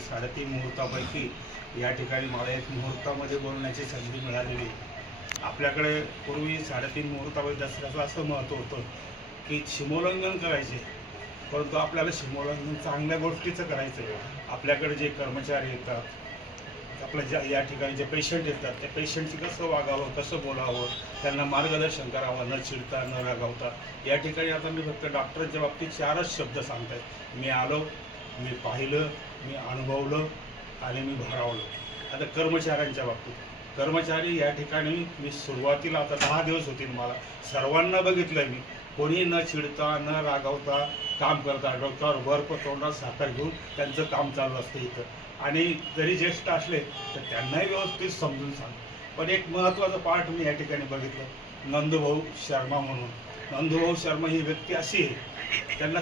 की साडेतीन मुहूर्तापैकी या ठिकाणी मला एक मुहूर्तामध्ये बोलण्याची संधी मिळालेली आपल्याकडे पूर्वी साडेतीन मुहूर्तापैकी दसऱ्याचं असं महत्त्व होतं की सीमोल्लंघन करायचे परंतु आपल्याला सीमोल्लंघन चांगल्या गोष्टीचं करायचं आहे. आपल्याकडे जे कर्मचारी येतात आपल्या ज्या या ठिकाणी जे पेशंट येतात त्या पेशंटशी कसं वागावं कसं बोलावं त्यांना मार्गदर्शन करावं न चिडता न रागावता. या ठिकाणी आता मी फक्त डॉक्टरच्या बाबतीत चारच शब्द सांगतायत मी आलो मी पाहिलं मी अनुभवलं आणि मी भारावलं. आता कर्मचाऱ्यांच्या बाबतीत. कर्मचारी या ठिकाणी मी सुरुवातीला आता दहा दिवस होतील मला. सर्वांना बघितलं मी. कोणी न चिडता न रागावता काम करता डॉक्टर बर्फ तोंडात साखर घेऊन त्यांचं काम चालू असतं इथं. आणि जरी ज्येष्ठ असले तर त्यांनाही व्यवस्थित समजून सांग. पण एक महत्त्वाचा पार्ट मी या ठिकाणी बघितलं. नंदभाऊ शर्मा म्हणून. नंदभाऊ शर्मा ही व्यक्ती अशी आहे. त्यांना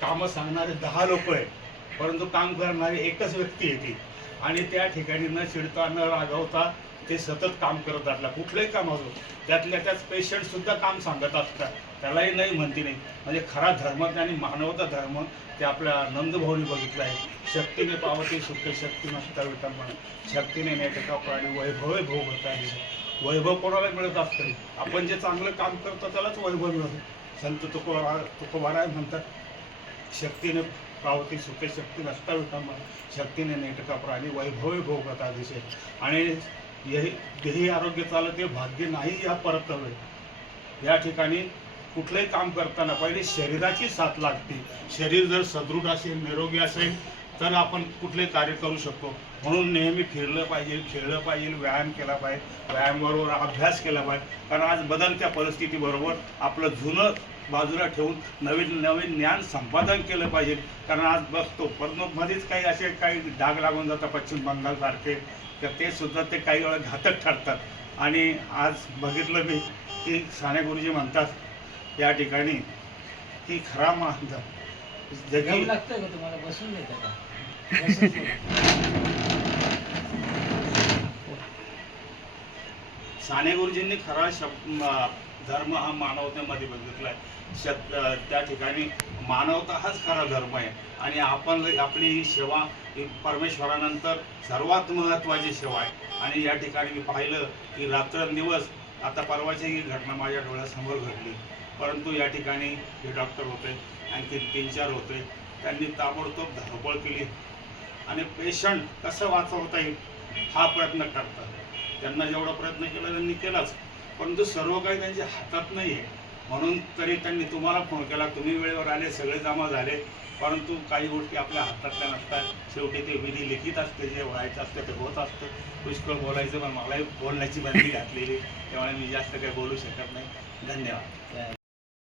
कामं सांगणारे दहा लोक आहे परंतु काम करणारी एकच व्यक्ती येते आणि त्या ठिकाणी न चिडता न रागवता ते सतत काम करत असला कुठलंही काम असो त्यातल्या त्याच पेशंटसुद्धा काम सांगत असतात. त्यालाही नाही म्हणते नाही. म्हणजे खरा धर्म आणि मानवता धर्म ते आपल्या नंदभाऊनी बघितलं आहे. शक्तीने पावती सुख शक्ती नसता विटंबना शक्तीने नेटका प्राणी वैभवही भोग होता वैभव कोणाला मिळत असतं? आपण जे चांगलं काम करतो त्यालाच वैभव मिळतो. संत तुकोबा तुकोबाराय म्हणतात शक्तीने पावती सुखे शक्ती नसता विटंबना शक्तीने नेटका प्राणी? वैभवी भोगता दिसे आणि यही देही आरोग्य चालत ते भाग्य नाही या परतव्य. या ठिकाणी कुठलंही काम करताना पहिले शरीराची साथ लागते. शरीर जर सदृढ असेल निरोगी असेल तर आपण कुठले कार्य करू शकतो. म्हणून नेहमी फिरलं पाहिजे खेळलं पाहिजे व्यायाम केला पाहिजे. व्यायामाबरोबर अभ्यास केला पाहिजे. कारण आज बदलत्या परिस्थितीबरोबर आपलं जुनं बाजूला ठेवून नवीन नवीन ज्ञान संपादन केलं पाहिजे. कारण आज बघतो परनोमध्येच काही असे काही डाग लागून जातात पश्चिम बंगालसारखे. तर ते सुद्धा ते काही वेळा घातक ठरतात. आणि आज बघितलं मी की साने गुरुजी म्हणतात या ठिकाणी की खरा मान जगी घेऊ लागतंय का तुम्हाला? बसून देतं का बसून बोला. साने गुरुजींनी खरा शब्द धर्म हा मानवतेमध्ये बघितलाय. शत त्या ठिकाणी मानवता हाच खरा धर्म आहे. आणि आपण आपली ही सेवा ही परमेश्वरानंतर सर्वात महत्त्वाची सेवा आहे. आणि या ठिकाणी मी पाहिलं की रात्रंदिवस आता परवाची ही घटना माझ्या डोळ्यासमोर घडली. परंतु या ठिकाणी हे डॉक्टर होते आणखी तीन चार होते. त्यांनी ताबडतोब धावपळ केली. आणि पेशंट कसं वाचवता येईल हा प्रयत्न करतात. त्यांना जेवढा प्रयत्न केला त्यांनी केलाच. परंतु सर्व काही त्यांच्या हातात नाही आहे म्हणून तरी त्यांनी तुम्हाला फोन केला तुम्ही वेळेवर आले सगळे जमा झाले. परंतु काही गोष्टी आपल्या हातातल्या नसतात. शेवटी ते विधी लिखित असते जे व्हायचं असतं ते होत असतं. पुष्कळ बोलायचं पण मलाही बोलण्याची बंदी घातलेली. त्यामुळे मी जास्त काही बोलू शकत नाही. धन्यवाद.